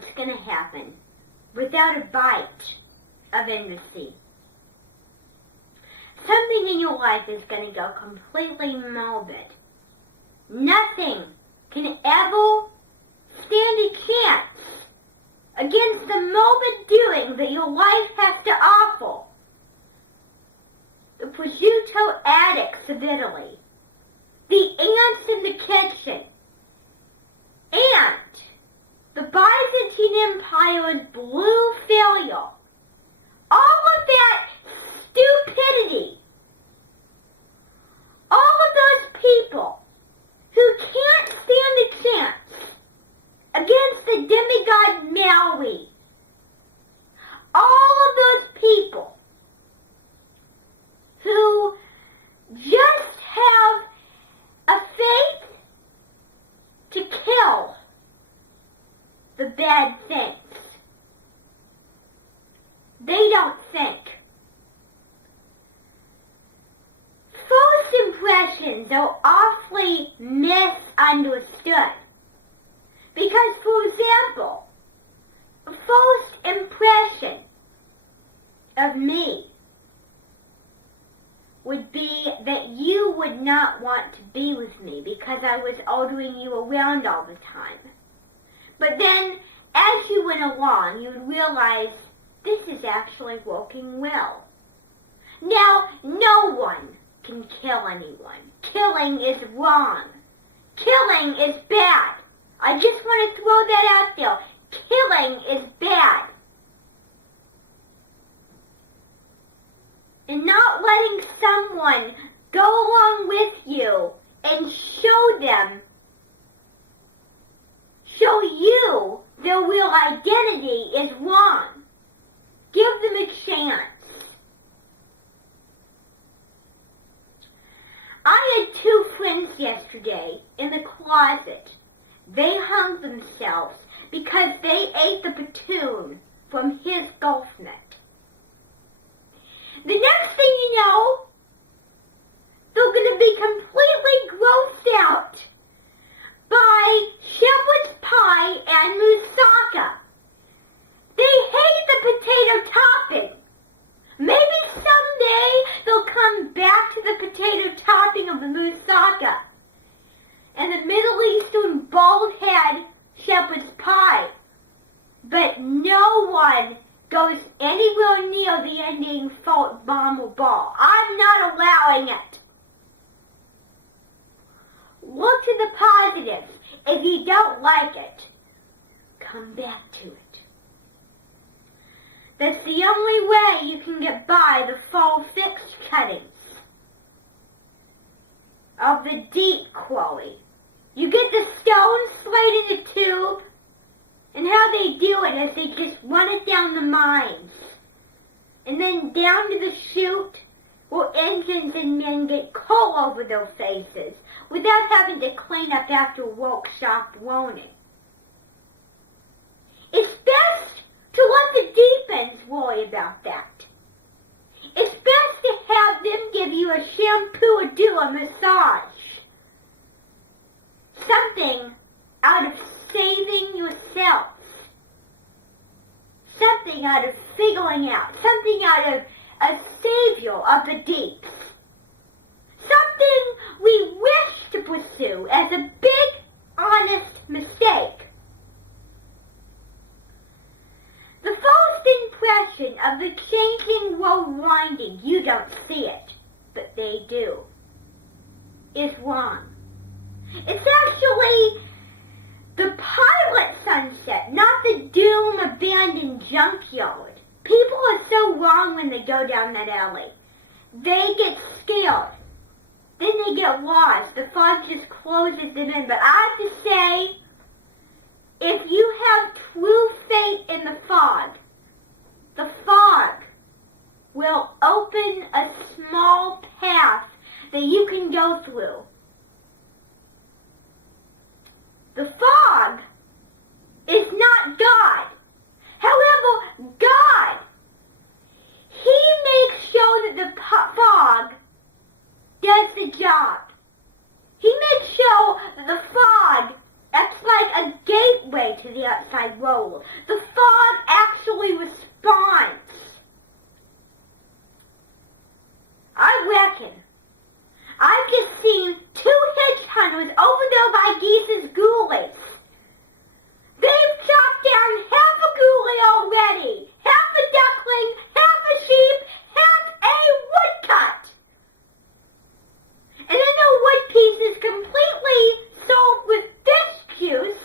what's going to happen without a bite of enmity. Something in your life is going to go completely morbid. Nothing can ever stand a chance against the morbid doing that your life has to offer. The prosciutto addicts of Italy, the ants in the kitchen, and the Byzantine Empire's blue failure. All of that stupidity. All of those people who can't stand a chance against the demigod Maui. All of those people who just have a faith to kill the bad things. They don't think. First impressions are awfully misunderstood. Because, for example, a first impression of me would be that you would not want to be with me because I was ordering you around all the time. But then, as you went along, you would realize this is actually working well. Now, no one can kill anyone. Killing is wrong. Killing is bad. I just want to throw that out there. Killing is bad. And not letting someone go along with you and show you their real identity is wrong. Give them a chance. I had two friends yesterday in the closet. They hung themselves because they ate the platoon from his golf net. The next thing you know, they're going to be completely grossed out by shepherd's pie and moussaka. They hate the potato topping. Maybe someday they'll come back to the potato topping of the moussaka and the Middle Eastern bald head shepherd's pie. But no one goes anywhere near the ending fault bomb or ball. I'm not allowing it. Look to the positives. If you don't like it, come back to it. That's the only way you can get by the fall fixed cuttings of the deep quarry. You get the stone slate in the tube, and how they do it is they just run it down the mines, and then down to the chute where engines and men get coal over their faces without having to clean up after workshop warning. It's best to let the deep ends worry about that. It's best to have them give you a shampoo or do a massage. Something out of saving yourself. Something out of figuring out. Something out of a savior of the deeps. Something we wish to pursue as a big, honest mistake. The first impression of the changing world winding, you don't see it, but they do, is wrong. It's actually the pilot sunset, not the doomed abandoned junkyard. People are so wrong when they go down that alley. They get scared. Then they get lost. The fog just closes them in. But I have to say, if you have true faith in the fog will open a small path that you can go through. The fog is not God. However, God, He makes sure that the fog does the job. He makes sure that the fog acts like a gateway to the outside I roll. The fog actually responds. I reckon I've just seen 2 hedge hunters over there by Geese's ghoulies. They've chopped down half a ghoulie already, half a duckling, half a sheep, half a woodcut. And then their wood piece is completely soaked with fish juice,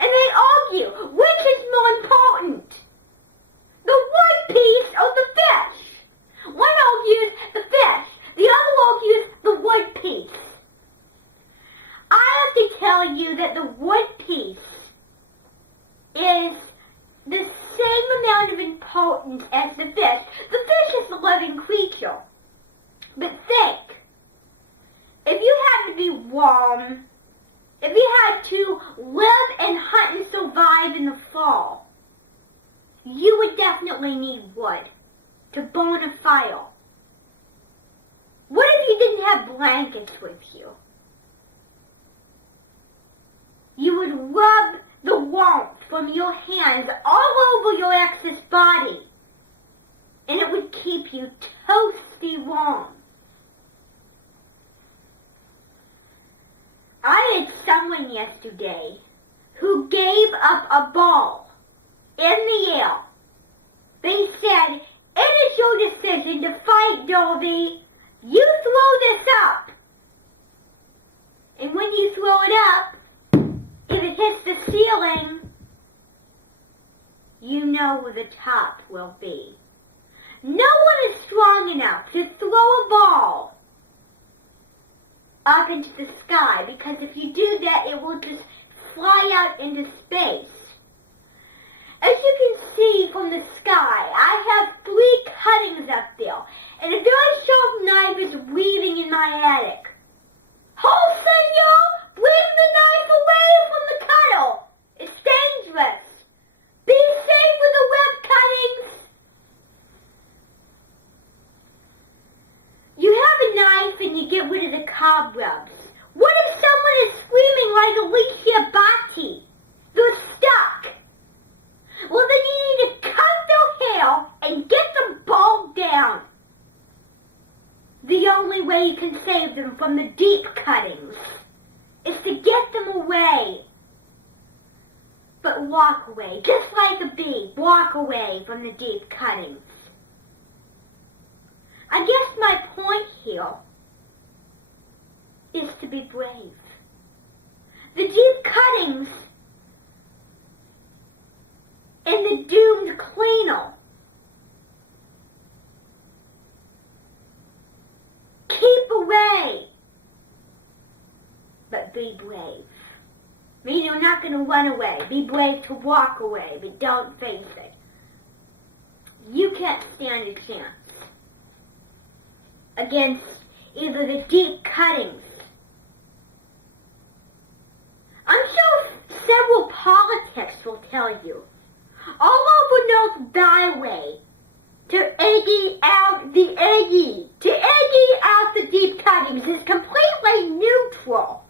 and they argue which is more important, the wood piece or the fish. One argues the fish, the other argues the wood piece. I have to tell you that the wood piece is the same amount of importance as the fish. The fish is a living creature. But think, if you had to be warm, if you had to live and hunt and survive in the fall, you would definitely need wood to burn a fire. What if you didn't have blankets with you? You would rub the warmth from your hands all over your ex's body, and it would keep you toasty warm. I had someone yesterday who gave up a ball in the air. They said, "It is your decision to fight, Dorothy. You throw this up." And when you throw it up, if it hits the ceiling, you know where the top will be. No one is strong enough to throw a ball up into the sky, because if you do that, it will just fly out into space. As you can see from the sky, I have 3 cuttings up there, and a very sharp knife is weaving in my attic. "Ho, senor! Bring the knife away from the cutter! It's dangerous! Be safe with the web cuttings!" You have a knife and you get rid of the cobwebs. What if someone is screaming like Alicia Batti? They're stuck. Well, then you need to cut their hair and get them balled down. The only way you can save them from the deep cuttings is to get them away. But walk away, just like a bee. Walk away from the deep cuttings. I guess my point here is to be brave. The deep cuttings and the doomed cleaner. Keep away, but be brave. Meaning you're not going to run away. Be brave to walk away, but don't face it. You can't stand a chance against either the deep cuttings. I'm sure several politics will tell you. All over North Byway, to edgy out the edgy, to edgy out the deep cuttings is completely neutral.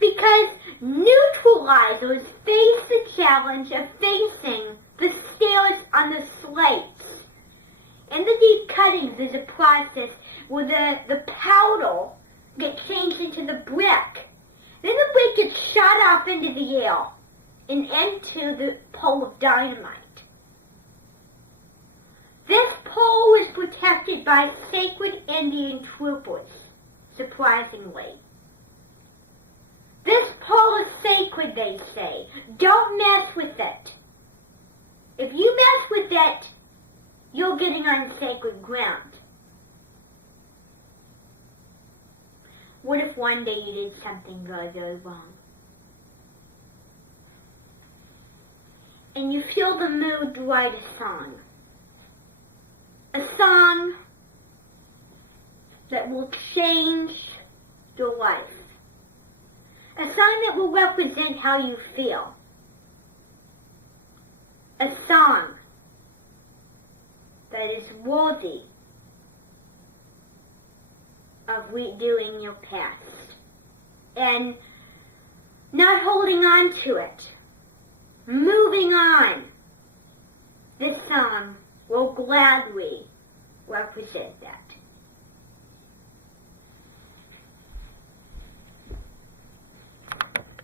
Because neutralizers face the challenge of facing the stairs on the slates. In the deep cuttings, there's a process where the powder gets changed into the brick. Then the brick gets shot off into the air and into the pole of dynamite. This pole is protected by sacred Indian troopers, surprisingly. This pole is sacred, they say. Don't mess with it. If you mess with it, you're getting on sacred ground. What if one day you did something very, very wrong? And you feel the mood to write a song. A song that will change your life. A song that will represent how you feel. A song that is worthy of redoing your past and not holding on to it Moving on. This song will gladly represent that.